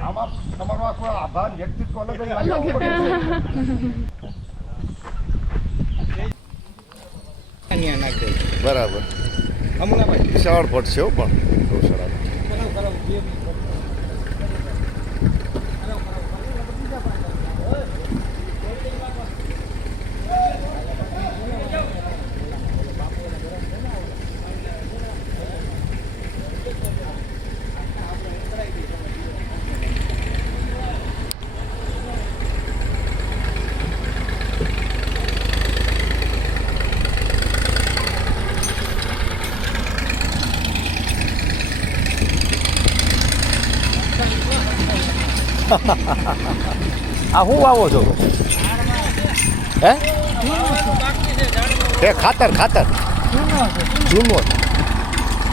આમાં તમારો આખો આભાર વ્યક્તિત્વ અલગ જ. બરાબર વિશાળ પટ છે પણ ગૌશાળા આ હું વાવો છો? હે? એ ખાતર ખાતર. જૂનો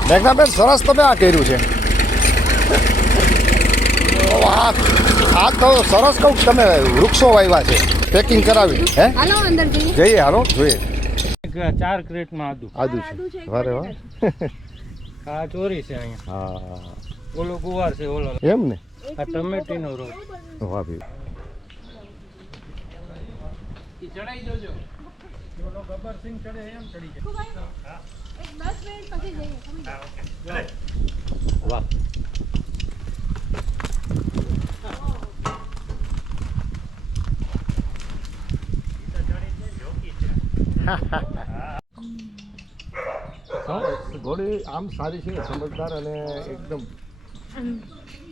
મેઘનાબેન સરસ તમે આ કર્યું છે. આ આ તો સરસ કહું તમે વૃક્ષો વાવ્યા છે. પેકિંગ કરાવી હે? જઈએ. જઈએ હાલો જોઈએ. ચાર ક્રેટમાં આદુ. આદુ છે. વારે વાહ આ ચોરી છે અહીંયા. હા. ઓલો ગુવાર છે ઓલો. એમ ને? આ ટમેટીનો રોગ વાહ ભાઈ. ચડાઈ જોજો ગબ્બરસિંહ ચડે એમ ચડી જાય. હા. દસ મિનિટ પછી જઈએ. સમજો. વાહ. ઘોડી આમ સારી છે સમજદાર અને એકદમ.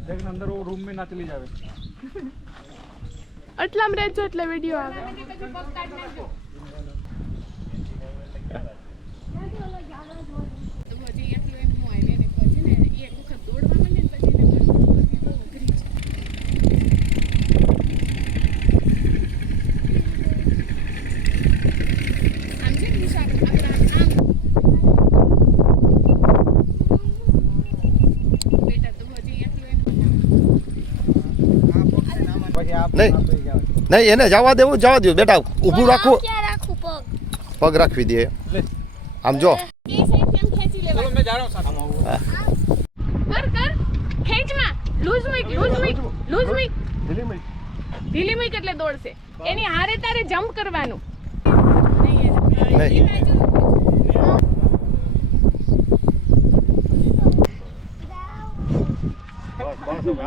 દો. દેખ અંદર वो रूम में ना चली जावे આટલામાં રહેજો એટલે વિડીયો આવે નહીં. નહીં એને જવા દેવું જવા દેવું બેટા ઊભું રાખવું પગ? રાખવી દે. આમ જો. ઢીલી મૂક એટલે દોડશે. એની હારે તારે જમ્પ કરવાનું. નહીં.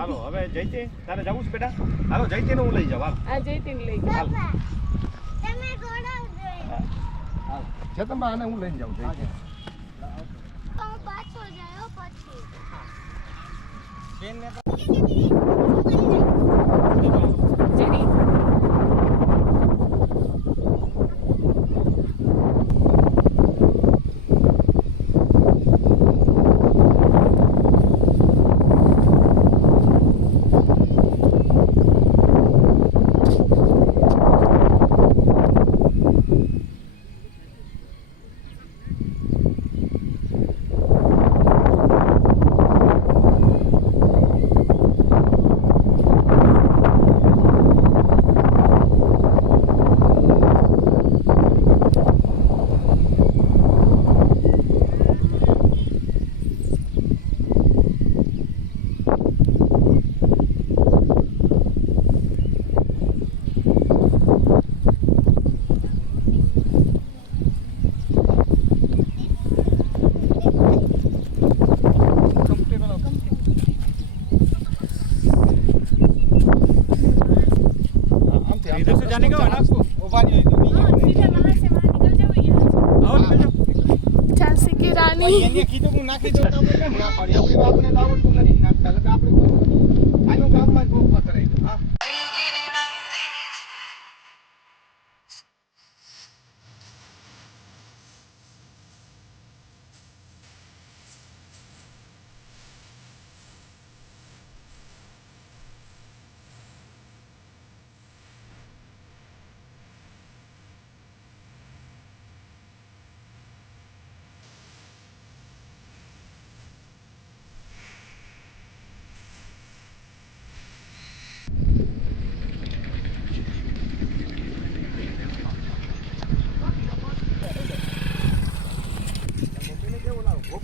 હાલો હવે જયતી તારે જવું છે બેટા? હાલો જયતી હું લઈ જાવ આ જયતીન લઈ જાવ તમે દોડાવજો છે તમે આને હું લઈને જાઉં જયતી. હું પાછો જાયો પછી. જેની એને કીધું હું નાખી દઉં તો આપણે કેમ ના પાડીએ? આપણી તો આવડતું નથી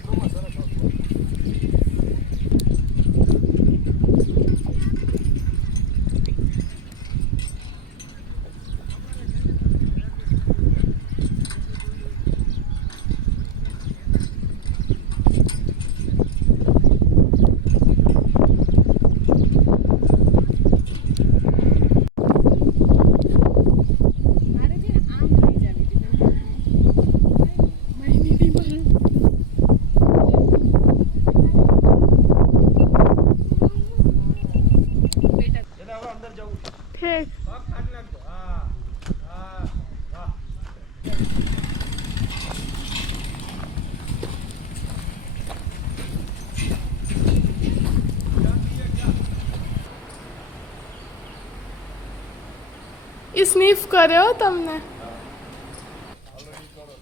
Come on. સ્નીફ કર્યો તમને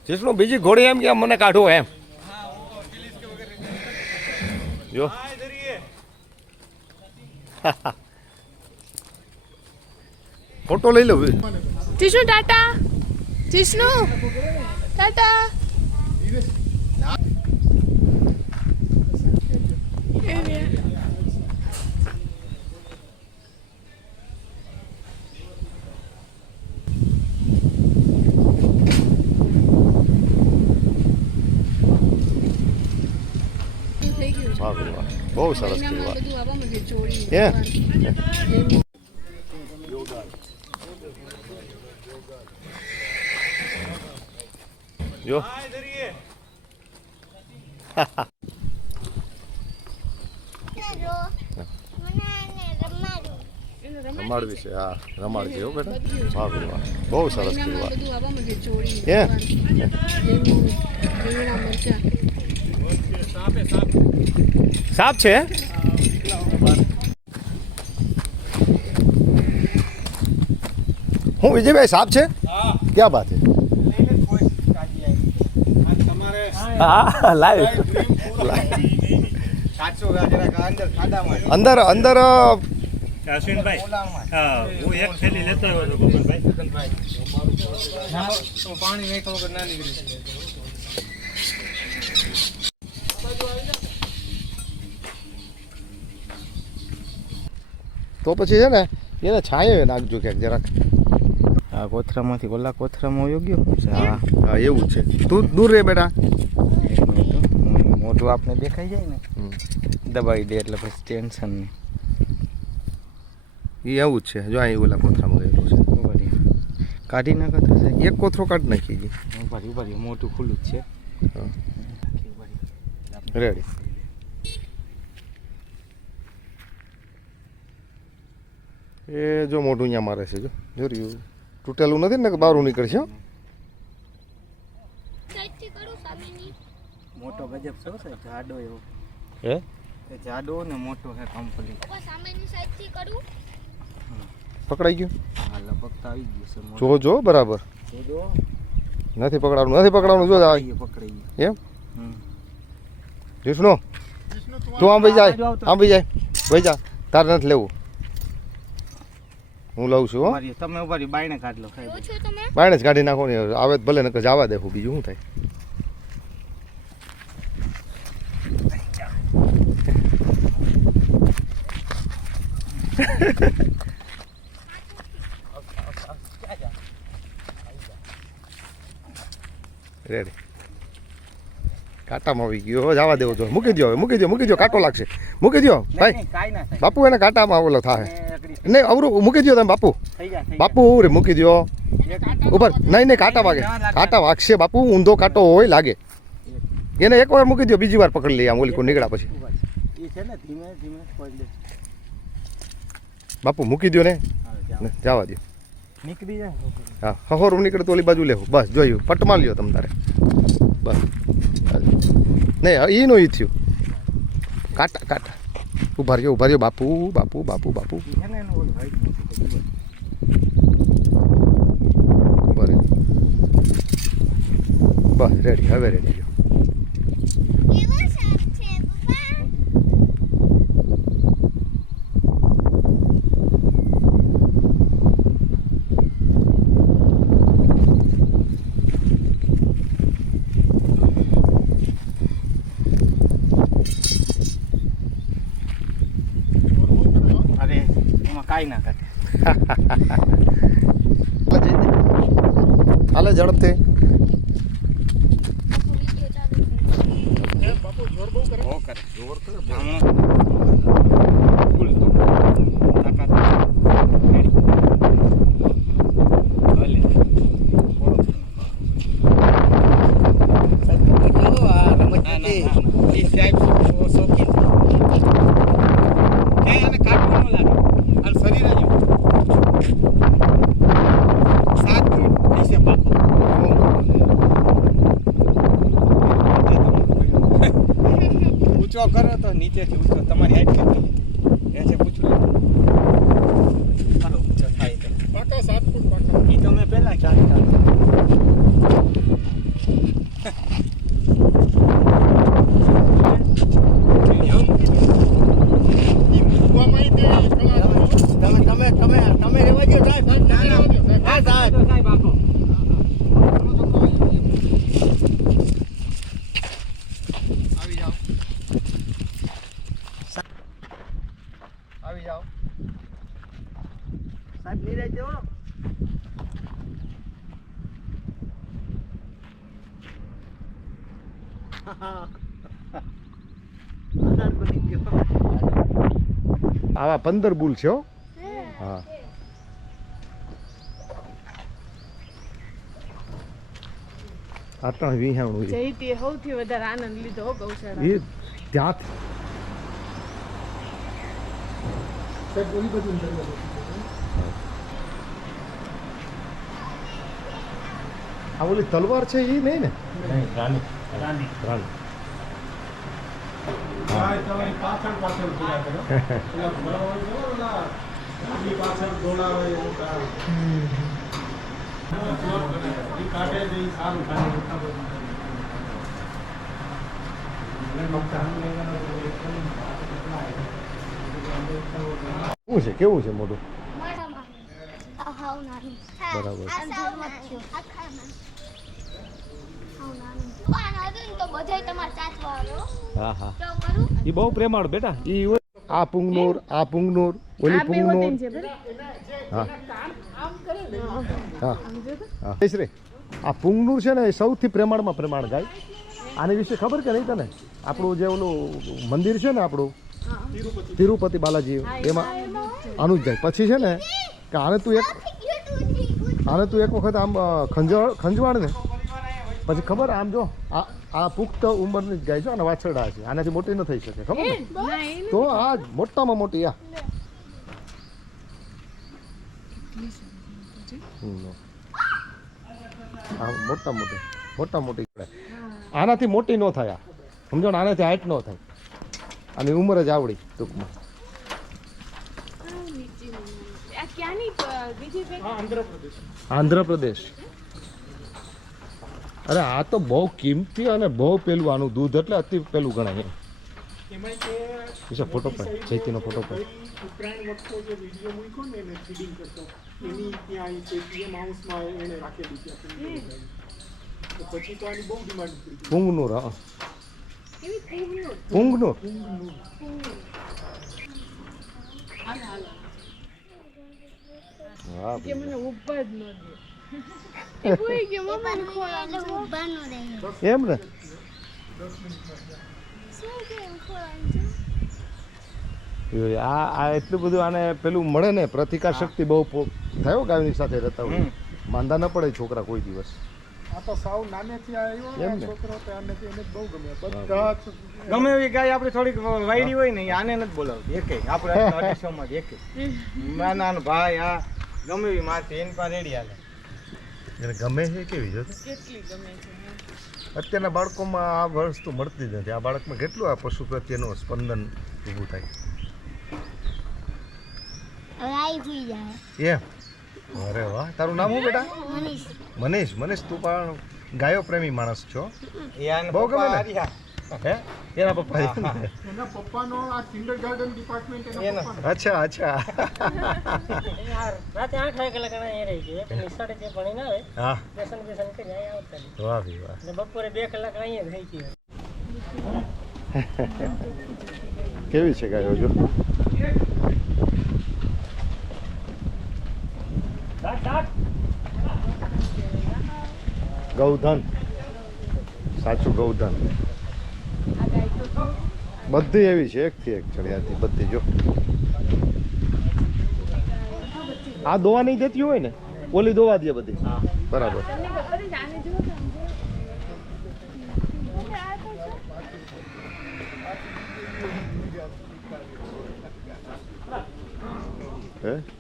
જીસણું બીજી ઘોડી એમ કે મને કાઢો એમ જો હા, ધરીએ. ફોટો લઈ લઉં જીષ્ણુ ટાટા જીષ્ણુ ટાટા એ રહ્યા. વાહ ભાઈ વાહ બહુ સરસ જોડી હે જો રમાડવી છે હા રમાડવી હો બેટા. વાહ વાહ બહુ સરસ જોડી હે લીંબુ લીમડા મરચા સાપે સાપ. સાપ છે? હું વિજયભાઈ સાપ છે? ક્યાં બાત છે? અંદર અંદર અંદર અશ્વિનભાઈ હા હું એક થેલી લેતો આવ્યો હતો ગોપાલભાઈ પાણી નહીં વગર ના નીકળે તો પછી છે ને એને છાંયો નાખજો ક્યાંક જરાક. આ કોથરામાંથી ઓલા કોથરામાં યોગ્ય ગયો? હા. હા એવું છે. તું દૂર રહે બેટા. મોઢું આપને દેખાઈ જાય ને? દબાઈ દે એટલે પછી ટેન્શન નહીં. એ એવું જ છે. જો અહીં ઓલા કોથરામાં ગયેલું છે. કાઢી નાખો તો એક કોથરો કાઢી નાખી જી ઊભા ઊભા મોટું ખુલ્લું જ છે. રેડી એ જો મોઢું અહીંયા મારે છે જો. જો રહ્યું. તૂટેલું નથી ને કે બહાર નીકળશે હો? સાઈડથી કરું સામેની મોટો ગજબ છે જાડો એવો. હે? એ જાડો ને મોટો હે કમ્પ્લીટ સામેની સાઈડથી કરું? પકડાઈ ગયું? હા લગભગ આવી ગયું છે જો જો બરાબર. જો જો. નથી પકડાવાનું નથી પકડાવાનું જો આ પકડાઈ ગયું, એમ. વિષ્ણુ તું આમ ભાઈ જાય આમ ભાઈ જાય. ભાઈ જા. તારે નથી લેવું. હું લઉં છું હો. તમે ઊભા રહી, બાયણે કાઢ લો સાહેબ જો છો તમે. બાયણે જ કાઢી નાખો ને આવે ભલે નકર જવા દેવું બીજું શું થાય? રેડી કાંટામાં આવી ગયો. જવા દેવો તો મૂકી દો હવે મૂકી દો મૂકી દો કાંટો લાગશે. મૂકી દો ભાઈ બાપુ એને કાંટામાં આવેલો થાય નહીં અવરું મૂકી દો તમે બાપુ. બાપુ રે મૂકી દો ઉપર નહીં નહીં કાંટા વાગે. કાંટા વાગશે બાપુ. ઊંધો કાંટો હોય લાગે. એને એક વાર મૂકી દો બીજી વાર પકડી લઈએ આમ ઓલી નીકળ્યા પછી. બાપુ મૂકી દો ને. જવા દો. હા હહોરું નીકળે તો ઓલી બાજુ લેવું બસ જોયું. પટમાં લ્યો તમ તારે. બસ. નહીં એ નો ઈ થયું. કાટા કાટા. ઊભા રહ્યો ઊભા રહ્યો, બાપુ બાપુ બાપુ બાપુ. એનું રહ્યો. બસ રેડી હવે રેડી લ્યો કેવો સાપ છે પપ્પા અરે એમાં કાંઈ હાલે ઝડપથી બાપુ વિડિયો ચાલુ બહુ કરે જોર કરે હમણાં ફૂલ તાકાત રેડી ભલે ના, ના, ના, ના. ઈ સાહેબ શો- શોખીન છે. ક્યાંય આને કાટવું ન લાગે. અને શરીર જ એવું. સાત મિનિટ નીચે પાકો. ઊંચો કરે તો નીચેથી ઊંચો. તમારી હાઈટ કેટલી એ છે પૂછવું ચાલો ઊંચો થાય તો. પાકા સાત ફૂટ પાકા. એ તમે પહેલાં ચાલી ચાલી ઈ મૂકવામાં તે કલા તમે તમે તમે તમે રહેવા દો સાહેબ ના ના હા સાહેબ આવી જાઓ આવી જાઓ સાહેબ નિરાય દેવો આવા પંદર બુલ છે હો. હા. આટલા વિહાણું એ સૌથી વધારે આનંદ લીધો હો ગૌશાળા એ ત્યાંથી. આ ઓલી તલવાર છે એ નહીં ને? રાની. રાણી હા, હોય છે, કેવું છે મોટું આ હાવ નાનું. બરાબર. હા હા. એ બહુ પ્રેમાળ બેટા. એ આ પુંગનૂર આ પુંગનૂર. ઓલી પુંગનૂર. છે હા. હા આ પુંગનૂર છે ને એ સૌથી પ્રેમાળમાં પ્રેમાળ ગાય. આની વિશે ખબર કે નહીં તને? આપણું જે ઓલું મંદિર છે ને આપણું તિરુપતિ બાલાજી એમાં આનું જ જાય પછી છે ને કે આને તું એક આને તું એક વખત આમ ખંજવાળ ખંજવાળ ને પછી ખબર આમ જો આ આ પુખ્ત ઉંમરની જ ગાય છે અને વાછરડા છે. આનાથી મોટી ન થઈ શકે ખબર ને? તો આ જ મોટામાં મોટી આ. મોટા મોટી મોટા મોટી. આનાથી મોટી ન થાય આ. સમજો ને આનાથી હાઈટ ન થાય. આની ઉંમર જ આવડી ટૂંકમાં. આંધ્રપ્રદેશ. આંધ્રપ્રદેશ. અરે આ તો બહુ કિંમતી અને બહુ પેલું આનું દૂધ એટલે અતિ પેલું ગણાય એમ. ફોટો પણ જૈતીનો ફોટો પણ ઉત્તરાયણ વખતે જે વીડિયો મૂક્યો ને એને ફીડિંગ કરતો એની ત્યાં પેટીએમ હાઉસમાં એને રાખેલી ત્યાં ફીડિંગ કરી. તો પછી તો આની બહુ ડિમાન્ડ પડી ગઈ. હા. એવી પૂંગનું હા કે મને ઊભા જ ન દે. એમ ને આ આ એટલું બધું આને પેલું મળે ને પ્રતિકાર શક્તિ બહુ થયો ગાયની સાથે રહેતા હોય. માંદા ન પડે છોકરા કોઈ દિવસ. આ તો સાવ નાનેથી આવ્યો ને? છોકરો તો એને બહુ ગમે. બધા ગમે એવી ગાય આપણે થોડીક વાયડી હોય ને આને નથી બોલાવતી. એકે. આપણે અઢીસોમાં જ એકે. નાના ને ભાઈ આ ગમે એવી માથી એની પાસે રેડી હાલે. એને ગમે છે કેવી જો કેટલી ગમે છે અત્યારના બાળકોમાં આ વસ્તુ મળતી જ નથી. આ બાળકમાં કેટલું આ પશુ પ્રત્યેનું સ્પંદન ઊભું થાય? એમ? અરે વાહ. તારું નામ શું બેટા? મનીષ. મનીષ. મનીષ તું પણ ગાયો પ્રેમી માણસ છો. બહુ ગમે. હે? એના પપ્પા. એના પપ્પાનો આ કિન્ડરગાર્ટન ડિપાર્ટમેન્ટ એના પપ્પા અચ્છા અચ્છા. યાર રાતે 8 વાગે કલાક એ રહી ગઈ નિશાળે જે ભણીને આવે હા. લેસન બેસન કરી જાય આવતા વાહ ભી વાહ. ને બપોરે બે કલાક અહીંયા રહી ગયો. કેવી છે ગાયો જો? ગૌધન. સાચું ગૌધન. બધી એવી છે એકથી એક ચડિયાતી બધી જો. આ દોવા નહીં દેતી હોય ને ઓલી દોવા દે બધી. બરાબર. હે?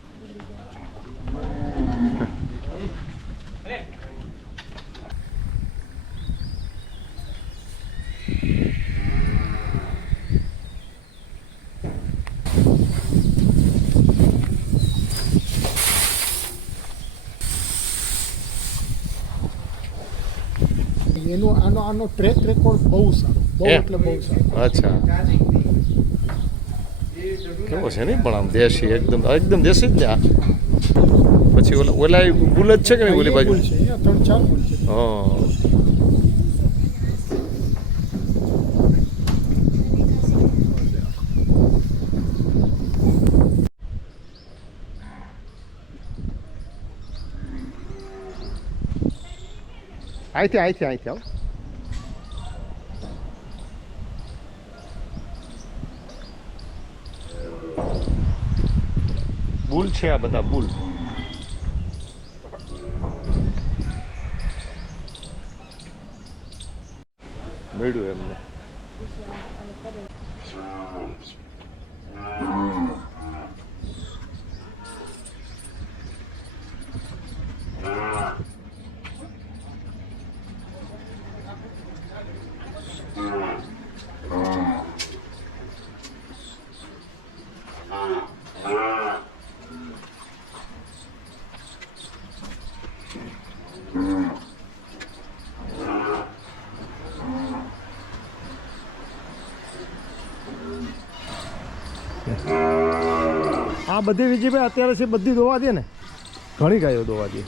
એનો આનો આનો ટ્રેક રેકોર્ડ બહુ સારો બહુ એટલે બહુ સારો. અચ્છા. કેવો છે નહીં પણ આમ દેશી એકદમ એકદમ દેશી જ ને આ? પછી ઓલા ઓલા બુલેટ છે કે નહીં ઓલી બાજુ? છે ત્રણ ચાર ભૂલ છે. હા. અહીંથી અહીંથી અહીંથી આવો બુલ છે આ બધા બુલ. મળ્યું એમને. આ બધી વિજયભાઈ અત્યારે છે બધી દોવા દે ને. ઘણી ગાયો દોવા દે.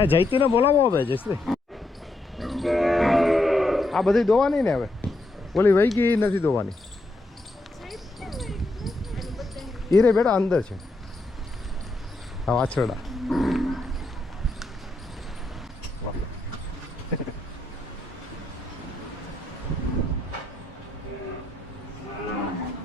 એ જયતીને બોલાવો હવે, જયશ્રી. આ બધી દોવાની ને હવે? ઓલી વહી ગઈ નથી દોવાની. એ રે બેટા, અંદર છે. હા વાછરડા.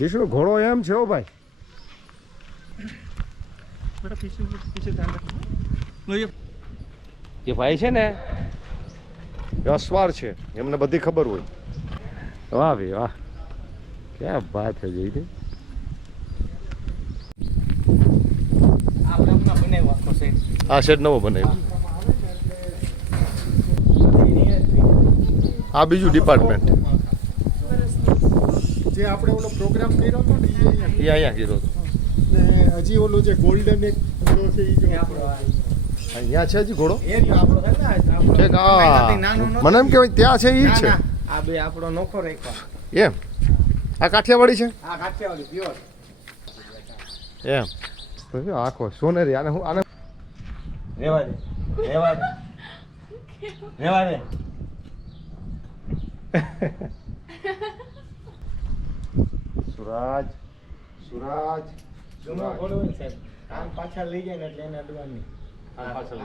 ને ઘોડો એમ છે હો ભાઈ. એ ભાઈ છે ને અસવાર છે. એમને બધી ખબર હોય. વાહ ભાઈ વાહ. ક્યાં વાત છે જઈ આ શેડ નવો બનાવ્યો. આ બીજું ડિપાર્ટમેન્ટ જે આપણે ઓલો પ્રોગ્રામ કર્યો હતો ને એ અહીંયા એ અહીંયા કીધો હતો. ને હજી ઓલો જે ગોલ્ડન એક ઘોડો છે એ જો અહીંયા છે જ ઘોડો? આપણો છે ને આપણો. નહોતો. મને એમ કે ત્યાં છે એ છે. આ બે આપણો નોખો રાખ્યો. એમ? આ કાઠિયાવાડી છે? આ કાઠિયાવાડી પ્યોર એમ. તો શું આખો સોનેરી આને હું આને રેવા દે રેવા દે. રેવા દે. સુરાજ. સુરાજ. જૂનો ઘોડો હોય સાહેબ આમ પાછા લઈ જાય ને એટલે એને અડવાની. આમ પાછળ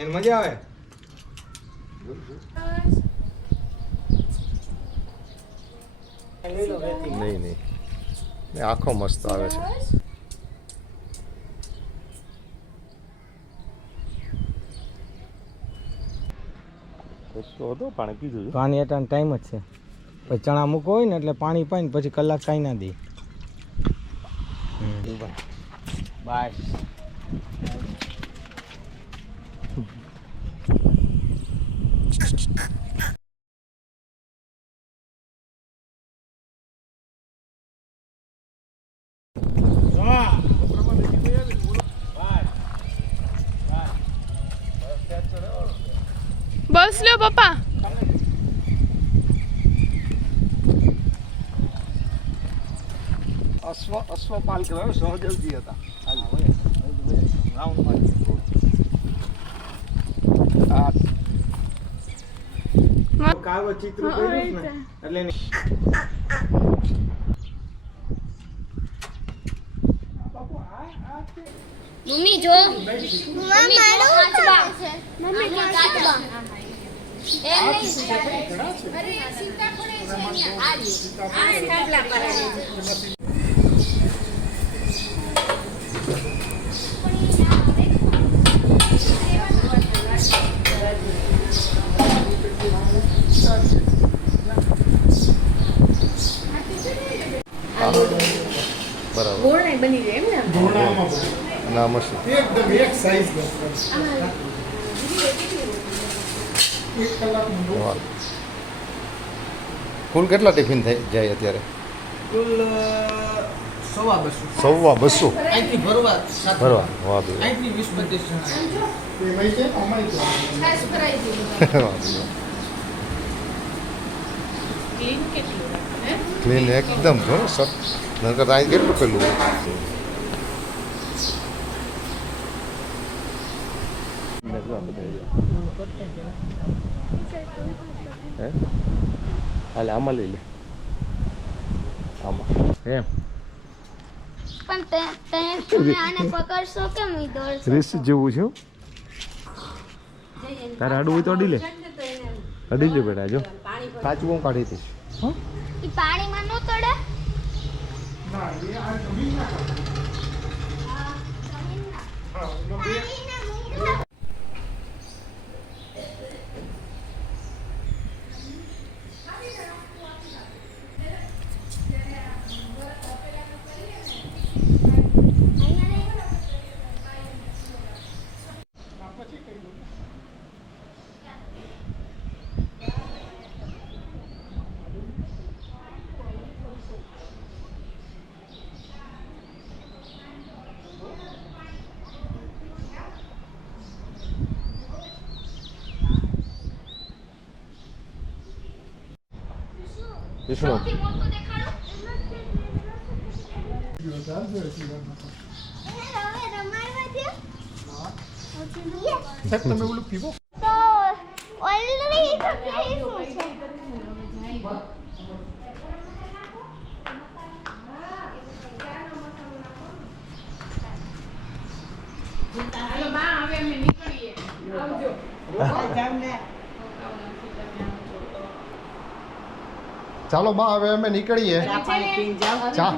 એને મજા આવે. નહીં નહીં. આખો મસ્ત આવે છે. હતો પાણી પીધું પાણી ટાઈમ જ છે. પછી ચણા મૂકો હોય ને એટલે પાણી પાઈને પછી કલાક કાંઈ ના દે. બાય બસ લ્યો પપ્પા. અશ્વ અશ્વપાલ કહેવાય સહદેવજી હતા. આ કાગળ ચિત્ર એટલે એની મમ્મી જો. મમ્મી મમ્મી છે? આ થાંભલા પર બરાબર. ગોળ બની જાય એમ ને ઘોડામાં ના મસ્ત એકદમ એક સાઈઝ એક કલાકનું કુલ કેટલા ટિફિન થઈ જાય અત્યારે? કુલ સવા બસો. સવા બસો? ભરવા ભરવા. વાહ કેટલું ક્લીન એકદમ જો સર. નકર અહીં કેટલું પેલું? હે? હાલે આમાં લઈ લે. આમાં. એમ. પણ તે તે તમે આને પકડશો કેમ ઈ દોડશો? રીસ જેવું છે તારે અડવું હોય તો અડી લે. અડી લે બેટા જો. કાચું હું કાઢી દઈશ. હો? ઈ પાણીમાં નો તડે ના એ આ જમીન ના. હા એમાં બે પાણીના મૂંગા. વિષ્ણુ ચાલો માં હવે અમે નીકળીએ. ચા.